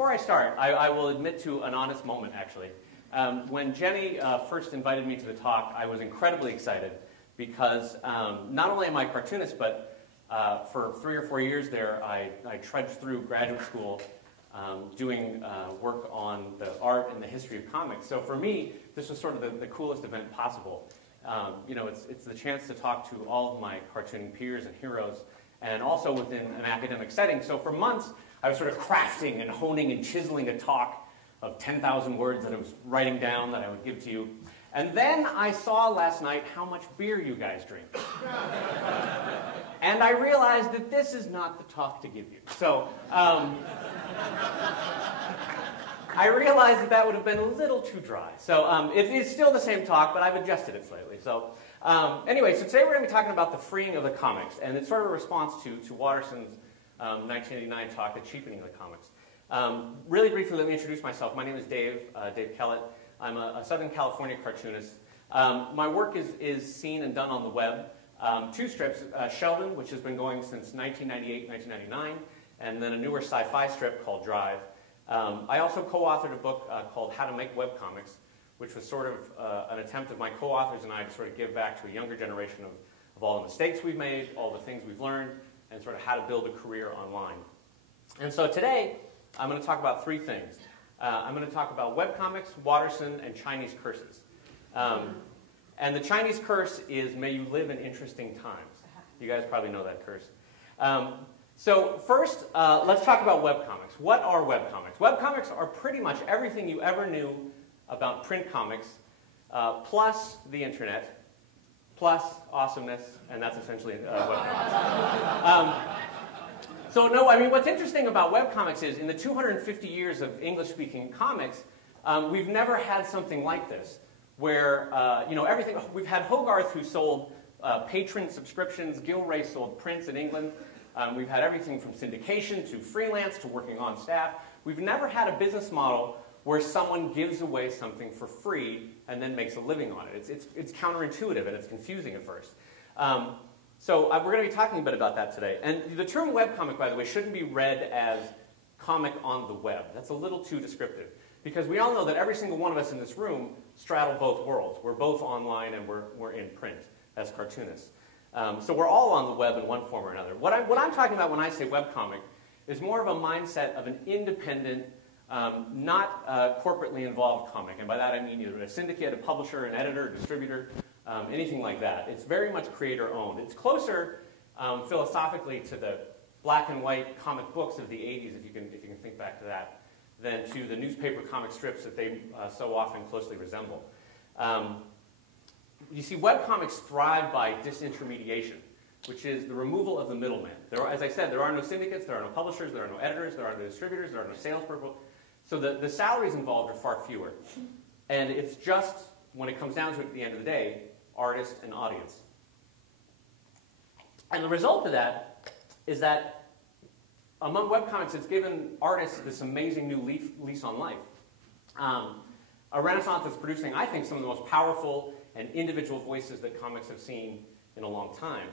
before I start, I will admit to an honest moment, actually. When Jenny first invited me to the talk, I was incredibly excited because not only am I a cartoonist, but for 3 or 4 years there, I trudged through graduate school doing work on the art and the history of comics. So for me, this was sort of the coolest event possible. You know, it's the chance to talk to all of my cartooning peers and heroes, and also within an academic setting. So for months, I was sort of crafting and honing and chiseling a talk of 10,000 words that I was writing down that I would give to you. And then I saw last night how much beer you guys drink. And I realized that this is not the talk to give you. So I realized that would have been a little too dry. So it is still the same talk, but I've adjusted it slightly. So anyway, so today we're going to be talking about the freeing of the comics. And it's sort of a response to Watterson's 1989 talk, The Cheapening of the Comics. Really briefly, let me introduce myself. My name is Dave Kellett. I'm a Southern California cartoonist. My work is seen and done on the web. 2 strips, Sheldon, which has been going since 1998, 1999, and then a newer sci-fi strip called Drive. I also co-authored a book called How to Make Webcomics, which was sort of an attempt of my co-authors and I to sort of give back to a younger generation of all the mistakes we've made, all the things we've learned, and sort of how to build a career online. And so today, I'm going to talk about 3 things. I'm going to talk about webcomics, Watterson, and Chinese curses. And the Chinese curse is, may you live in interesting times. You guys probably know that curse. So first, let's talk about webcomics. What are webcomics? Webcomics are pretty much everything you ever knew about print comics, plus the internet, plus awesomeness, and that's essentially webcomics. So no, I mean, what's interesting about webcomics is in the 250 years of English-speaking comics, we've never had something like this, where, you know, everything, we've had Hogarth who sold patron subscriptions, Gilray sold prints in England, we've had everything from syndication to freelance to working on staff. We've never had a business model where someone gives away something for free and then makes a living on it. It's counterintuitive and it's confusing at first. So we're going to be talking a bit about that today. And the term webcomic, by the way, shouldn't be read as comic on the web. That's a little too descriptive. Because we all know that every single one of us in this room straddle both worlds. We're both online and we're in print as cartoonists. So we're all on the web in one form or another. What I'm talking about when I say webcomic is more of a mindset of an independent, not corporately involved comic. And by that I mean either a syndicate, a publisher, an editor, a distributor, anything like that. It's very much creator-owned. It's closer philosophically to the black and white comic books of the 80s, if you can think back to that, than to the newspaper comic strips that they so often closely resemble. You see, webcomics thrive by disintermediation, which is the removal of the middleman. As I said, there are no syndicates, there are no publishers, there are no editors, there are no distributors, there are no salespeople. So the salaries involved are far fewer. And it's just, when it comes down to it at the end of the day, artist and audience. And the result of that is that among webcomics, it's given artists this amazing new lease on life. A renaissance that's producing, I think, some of the most powerful and individual voices that comics have seen in a long time.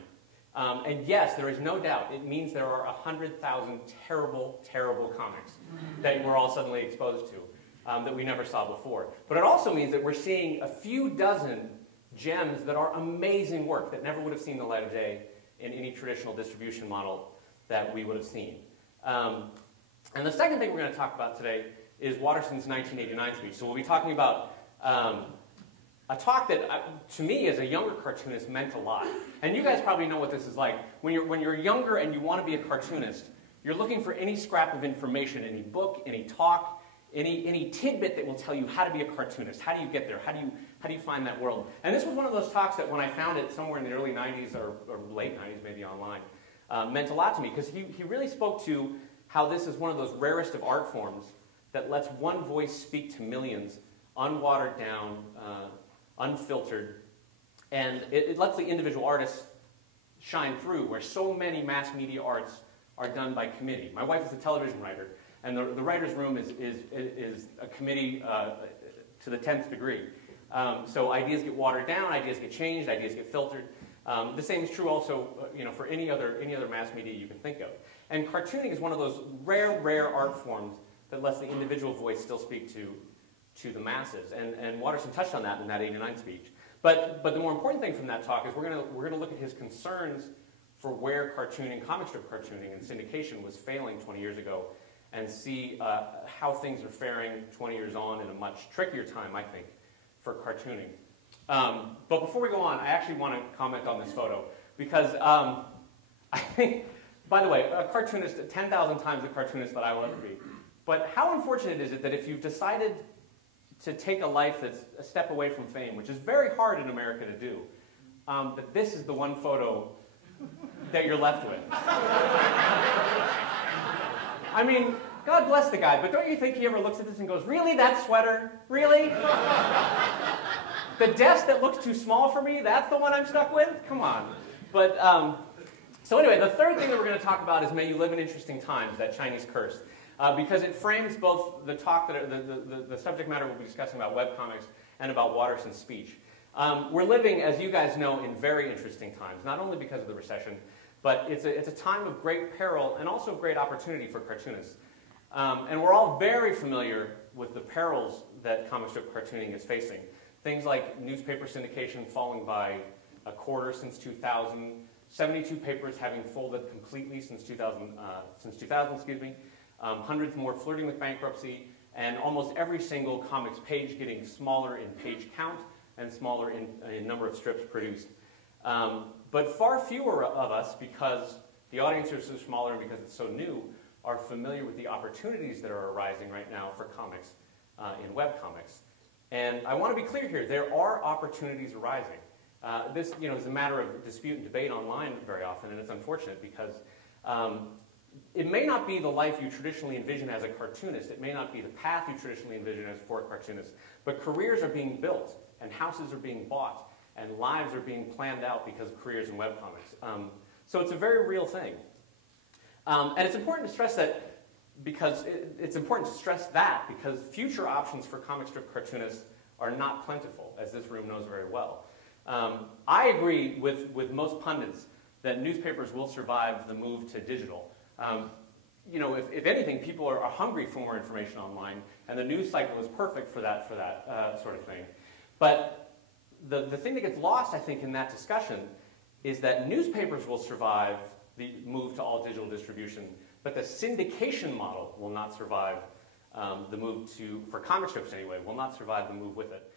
And yes, there is no doubt, it means there are 100,000 terrible, terrible comics that we're all suddenly exposed to that we never saw before. But it also means that we're seeing a few dozen gems that are amazing work that never would have seen the light of day in any traditional distribution model that we would have seen. And the second thing we're going to talk about today is Watterson's 1989 speech. So we'll be talking about a talk that, to me, as a younger cartoonist, meant a lot. And you guys probably know what this is like. When you're younger and you want to be a cartoonist, you're looking for any scrap of information, any book, any talk, any tidbit that will tell you how to be a cartoonist. How do you get there? How do you find that world? And this was one of those talks that when I found it somewhere in the early 90s or late 90s, maybe online, meant a lot to me, because he really spoke to how this is one of those rarest of art forms that lets one voice speak to millions, unwatered down, unfiltered, and it lets the individual artists shine through, where so many mass media arts are done by committee. My wife is a television writer, and the writer's room is a committee to the 10th degree. So ideas get watered down, ideas get changed, ideas get filtered. The same is true also, for any other mass media you can think of. And cartooning is one of those rare art forms that lets the individual voice still speak to the masses. And Watterson touched on that in that '89 speech. But the more important thing from that talk is we're going to look at his concerns for where cartooning, comic strip cartooning, and syndication was failing 20 years ago, and see how things are faring 20 years on in a much trickier time, I think, for cartooning. But before we go on, I actually want to comment on this photo, because I think, by the way, a cartoonist, 10,000 times the cartoonist that I will ever be. But how unfortunate is it that if you've decided to take a life that's a step away from fame, which is very hard in America to do, that this is the one photo that you're left with. I mean, God bless the guy, but don't you think he ever looks at this and goes, really, that sweater? Really? The desk that looks too small for me, that's the one I'm stuck with? Come on. But, so anyway, the third thing that we're going to talk about is May You Live in Interesting Times, that Chinese curse. Because it frames both the talk, the subject matter we'll be discussing about webcomics and about Watterson's speech. We're living, as you guys know, in very interesting times, not only because of the recession, but it's a time of great peril and also great opportunity for cartoonists. And we're all very familiar with the perils that comic strip cartooning is facing. Things like newspaper syndication falling by a quarter since 2000, 72 papers having folded completely since 2000, excuse me, hundreds more flirting with bankruptcy, and almost every single comics page getting smaller in page count and smaller in number of strips produced. But far fewer of us, because the audience is so smaller and because it's so new, are familiar with the opportunities that are arising right now for comics in webcomics. And I want to be clear here, there are opportunities arising. This is a matter of dispute and debate online very often, and it's unfortunate because it may not be the life you traditionally envision as a cartoonist. It may not be the path you traditionally envision as for a cartoonist. But careers are being built, and houses are being bought, and lives are being planned out because of careers in webcomics. So it's a very real thing. And it's important to stress that because future options for comic strip cartoonists are not plentiful, as this room knows very well. I agree with most pundits that newspapers will survive the move to digital. If anything, people are hungry for more information online, and the news cycle is perfect for that sort of thing. But the thing that gets lost, I think, in that discussion is that newspapers will survive the move to all digital distribution, but the syndication model will not survive the move for comic strips anyway, will not survive the move with it.